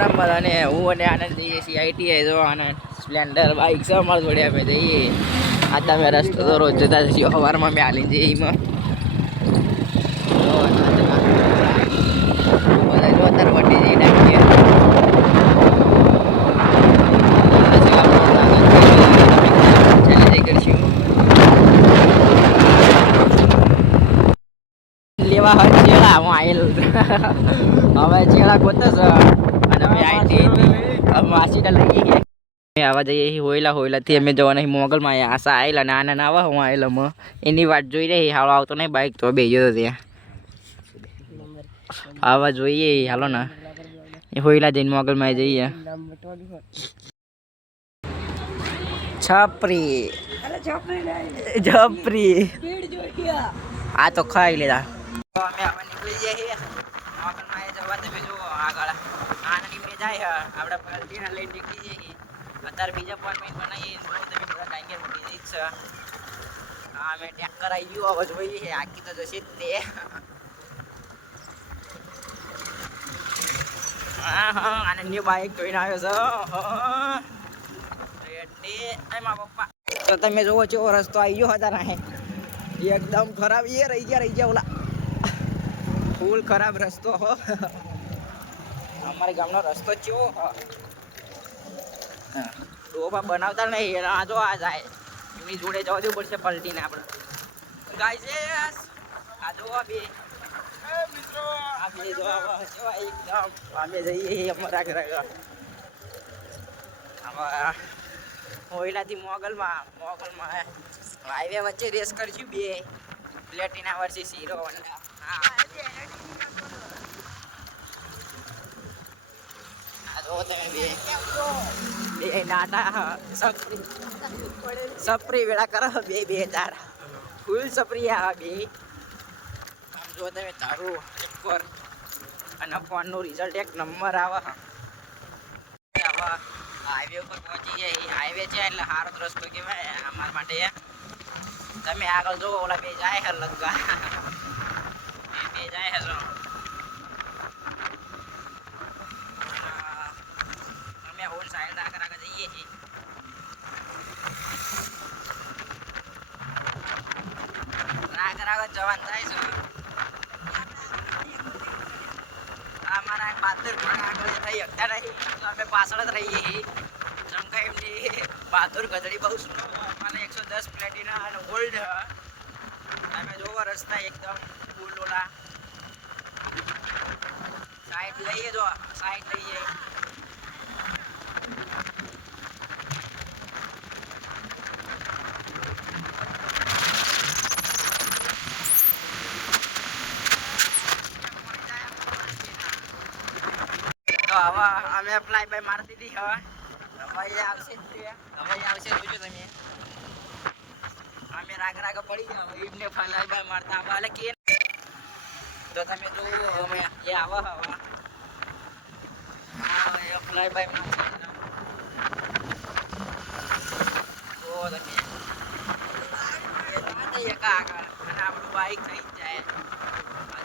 રામ અને હું અને આનંદ જઈએ છીએ આઈટીઆઈ જો આનંદ સ્પ્લેન્ડર બાઇક છે અમારા જોડે અમે જઈએ. આ તમે રસ્તો તો રોજ જતા જઈએ સવારમાં અમે હાલીને જઈએ એમાં અત્યારે વટી જઈ નાખીએ. લેવા હોય ચેડા હું આવેલ હવે ચેડા ગોતે છે અને અમે આઈટી વાસીટા લઈ ગયા આવા જઈએ હોયલાથી અમે જવાના મોગલમાં આશા આવેલા અને આનંદ આવા હું આવેલા એની વાત જોઈ રહી હાલો આવતો નહીં બાઈક તો બે ગયો ત્યાં આવા જોઈએ હાલો ને હોયલા જઈને મોગલમાં જઈએ. છપરી આ તો ખાઈ લીધા અમે હવે નીકળી જઈએ મોગલમાં જવા તમે જુઓ આગળ આનંદ મેં જાય આપણે પલટીને લઈને નીકળી જઈએ. અત્યારે બીજા પોઈન્ટ બનાવીએ તમે થોડા ટાઈમ મૂકી જઈ છે. હા મેં ટેક્કર આવી ગયું હવે જોઈએ આખી તો જશે જ તે. હા આનંદની બાઈક જોઈને આવ્યો છે એમાં પપ્પા તો તમે જોવો છો રસ્તો આવી ગયો હતા ને એકદમ ખરાબ એ રહી ગયા ઓલા ફૂલ ખરાબ રસ્તો હો અમારા ગામનો રસ્તો ચેવો હો ડોબા બનાવતા નહીં આ જો આ જાય એમની જોડે જવા દેવું પડશે પલટીને આપણે ગાઈસ આ જો બે મિત્રો આ બે જો એકદમ અમે જઈએ અમારા ઘરે હોયલાથી મોગલમાં હાઈવે વચ્ચે રેસ કરશું બે પ્લેટિના વર્સિસ હીરો હોન્ડા. બે નાટા સપરી વેળા કરો બે તાર ફૂલ સપરી આવે બે આમ જો તમે તારું ચક્કર અને ફોનનું રિઝલ્ટ એક નંબર આવે. હાઈવે ઉપર પહોંચી ગયા હાઈવે છે એટલે સારો રસ્તો કહેવાય અમારા માટે. તમે આગળ જોવો ઓલા બે જાય હે લગા બે જાય હે અમે ઓલ સાઈડ આગળ જઈએ છીએ. આગળ જવાનું થાય છે અમારા બહાદુર પણ આગળ થઈ શકતા નહીં અમે પાછળ જ રહીએ જેમ કે એમની બહાદુર ગધડી બહુ સ્લો અને 110 પ્લેટિના અને ગોલ્ડ તમે જોવો રસ્તા એકદમ ફૂલ ઓલા સાઈડ લઈએ જો સાઈડ લઈએ હવે અમે ફ્લાય બાય મારી દીધી હવે આવશે જોજો તમે અમે રાગ પડી જાવ એમને ફ્લાય બાય મારતા એટલે કે તો તમે જો અમે એ આવો હવે ફ્લાય બાય મારશે તો તમે આગળ અને આપણું બાઈક થઈ જ જાય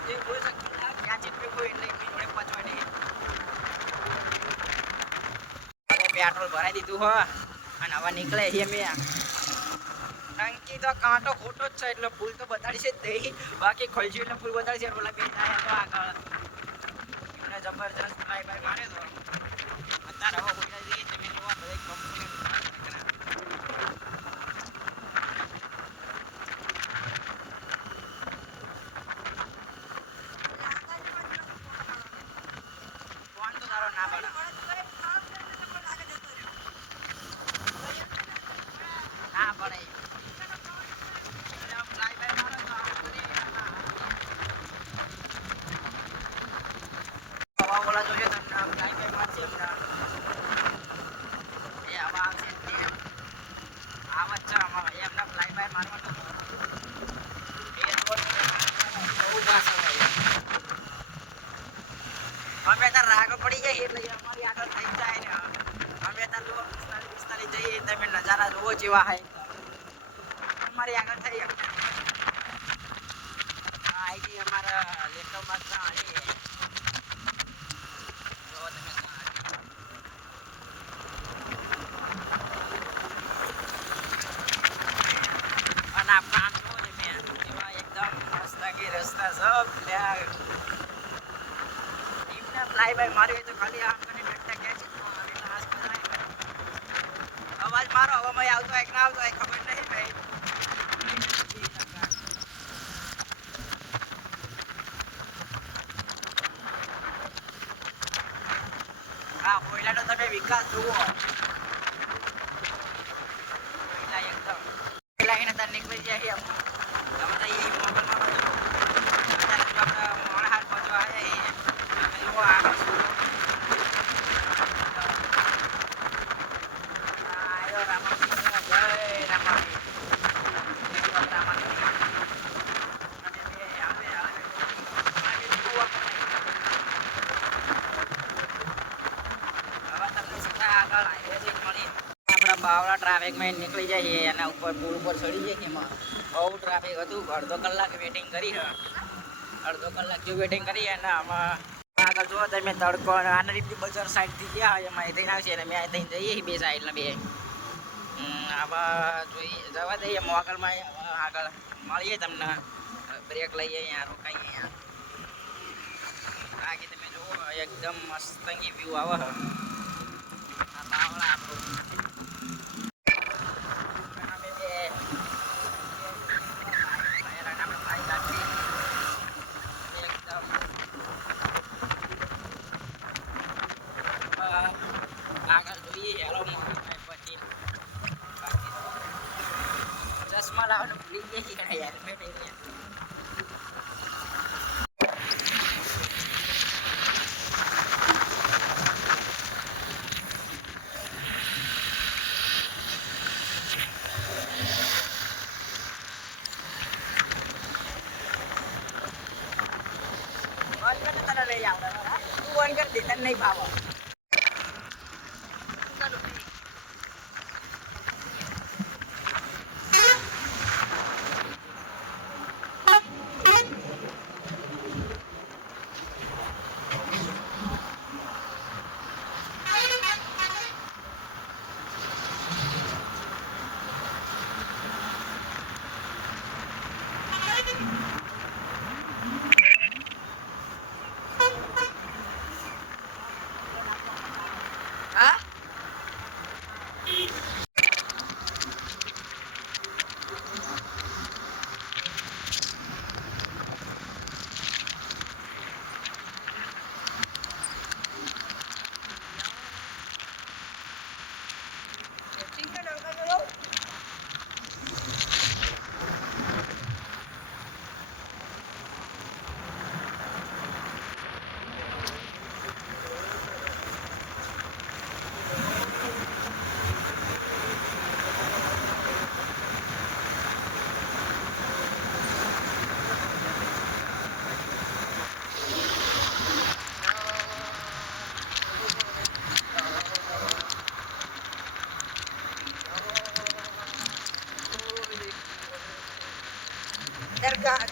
હજી કોઈ શક્તિ ક્યાં ચીટકે કોઈ એટલે જોડે પહોંચવા નહીં. પેટ્રોલ ભરાઈ દીધું હો અને હવે નીકળે છે મેં ટંકી તો કાંટો ખોટો જ છે એટલે ફૂલ તો બતાડી છે જ નહીં બાકી ખોલશું એટલે ફૂલ બતાડી છે ઓલા બે જાય તો આગળ એમને જબરજસ્ત ફ્લાય બાય મારે તો અત્યારે હવે બોલાઈ જઈએ તમે જોવા બધા કંપની ફોન તો તારો ના પડે અમે તાર રાગ પડી જાય એટલે અમારી આગળ થઈ જાય ને અમે તાર જો 45 જઈએ તમે નજારા જોવો જેવા હે અમારી આગળ થઈ આઈડી અમારા લેપટોપમાં આવી જો તમે ટ્રાય ભાઈ મારી હોય તો ખાલી આમ કરીને ડંડા ખેંચી એટલે આસપાસ રાય અવાજ મારો હવામાં આવતો હોય કે ના આવતો હોય ખબર નહીં ભાઈ. હા કોયલાનો તમે વિકાસ જુઓ. કોયલા એકદમ કોયલા એને તાર નીકળી જાય એમ. તમે તો એ મોબાઈલમાં આપણે મોણહાર પહોંચવા આવ્યા એ જુઓ આગળ શું આવ્યો રામાપીર જય રામાપીર આપણા બાવળા ટ્રાફિકમાં નીકળી જાય એના ઉપર પુલ ઉપર ચડી જાય એમાં બહુ ટ્રાફિક હતું. અડધો કલાક વેટિંગ કરી અડધો કલાક જો વેટિંગ કરી અને આમાં આગળ જુઓ તમે તડકો આના રીતની બજાર સાઈડથી ગયા એમાં અહીં આવશે અને મેં અહીં જઈએ બે સાઈડના બે આવા જોઈ જવા દઈએ મોગલમાં આગળ મળીએ તમને બ્રેક લઈએ અહીંયા રોકાઈએ અહીંયા બાકી તમે જુઓ એકદમ મસ્ત વ્યૂ આવે આ બાવળા આપણું આગળ જોઈએ હેલો પછી ચશ્મા લાવવાનું ભૂલી જઈએ હેલ્મેટ તને લઈ આવડે તું વન કરી દે તને નહીં ભાવ હા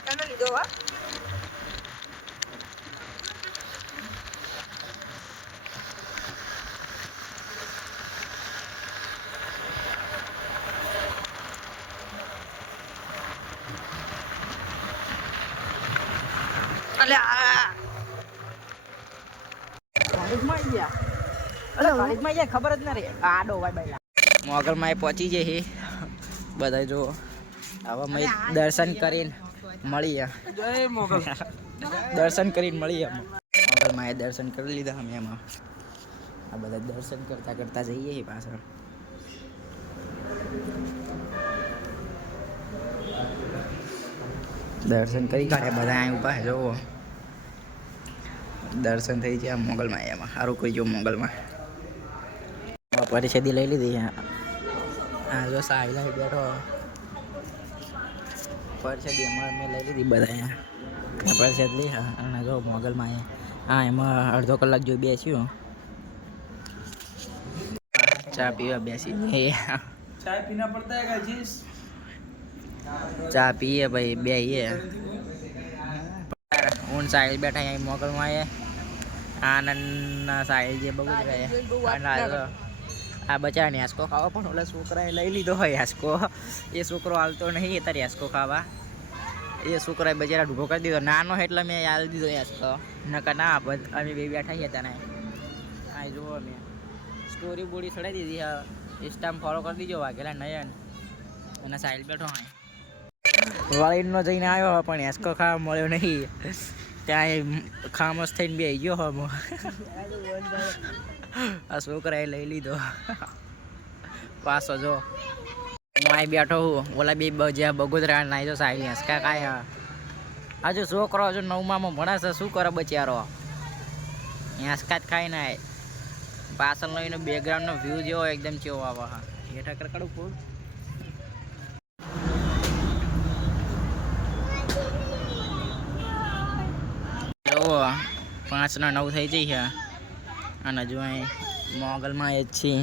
તને લીધો હા અલે આ કોલેજમાં આવી ગયા કોલેજમાં ગયા ખબર જ ના રહી આડો ભાઈ ભાઈ મોગલમાં પહોંચી જઈએ બધા જો હવે મેં દર્શન કરીને મળીએ જય મોગલ દર્શન કરીને મળીએ મોગલમાં એ દર્શન કરી લીધા અમે એમાં આ બધા દર્શન કરતા કરતા જઈએ પાછળ દર્શન કરી કાઢ્યા બધા અહીં ઉભા જોવો દર્શન થઈ ગયા મોગલમાં એમાં સારું કોઈ જો મોગલમાં પરિષદી લઈ લીધી હા જો સાહિલ બેઠો પરિષદી એમાં મેં લઈ લીધી બધા અહીંયા પરિષદ લઈ અને જો મોગલમાં હા એમાં અડધો કલાક જો બેસ્યું ચા પીવા બેસી चाय पीना पड़ता है गाजीस ચા પીએ ભાઈ બેહીએ ઊન સાહિલ બેઠા અહીં મોગલમાં આનંદના સાહિલ જે બહુ જ રહે આ બચારાને યાસકો ખાવા પણ ઓલા છોકરાએ લઈ લીધો હોય યાસકો એ છોકરો હાલતો નહીં અત્યારે યાસકો ખાવા એ છોકરાએ બચારા ઢૂઢો કરી દીધો નાનો એટલે મેં હાલ દીધો યાસકો નકર ના અમે બે બેઠા છીએ તને આ જુઓ અમે સ્ટોરી બોડી ચડાવી દીધી હા ઇન્સ્ટામાં ફોલો કરી દીજો વાઘેલા નયન અને સાહિલ બેઠો હોય વાળીનો જઈને આવ્યો પણ હેસકો ખાવા મળ્યો નહીં ત્યાં ખામોશ થઈને બે ગયો હો આ છોકરાએ લઈ લીધો પાછો જો હું અહીં બેઠો હું ઓલા બે જ્યાં બગોદરા નાઈ તો સાહિલ હેસકા કાંઈ હજુ છોકરો હજુ નવમામાં ભણાશે શું કરે બચારો હેસકા જ ખાઈ નાય પાછળનો એનો બેકગ્રાઉન્ડનો વ્યૂ જેવો એકદમ ચેવો આવે હા હેઠા કરકડું ફૂલ જુઓ 5:09 થઈ જઈ છે અને હજુ અહીં મોગલમાં એ જ છીએ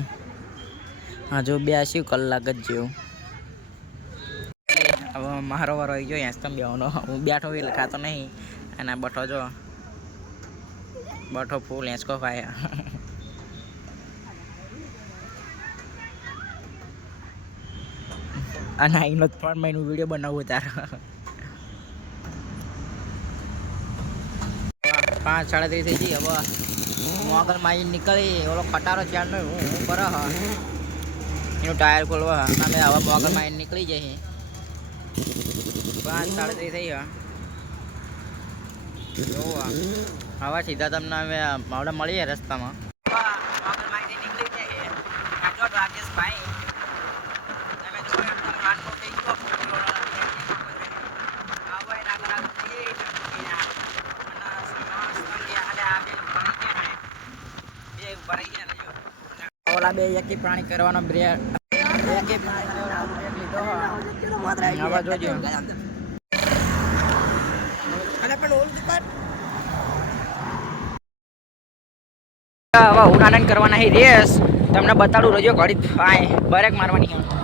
હજુ 82 કલાક જ જેવું હવે મારો વારો આવી ગયો હેસકમ બેવાનો હું બેઠો એટલે ખાતો નહીં અને બઠો જો બઠો ફૂલ હેંચકો ખાય અને અહીંનો 3 મહિનો વિડીયો બનાવવું તારો 5:37 થઈ ગઈ હવે મોગલ માં નીકળી ઓલો ખટારો ચાલનો હું કરે હ એનું ટાયર ખોલવા અમે હવે મોગલ માં નીકળી જઈએ 5:37 થઈ ગયા જોવા હવે સીધા તમને હવે આપણે મળીએ રસ્તામાં ઓલા બે એકી પ્રાણી કરવાનો બ્રેક એકી પ્રાણી કરવાનો બ્રેક લીધો હવે જોજો હવે ઉનાનંદ કરવાના રેસ તમને બતાડું રજો ઘડી બ્રેક મારવાની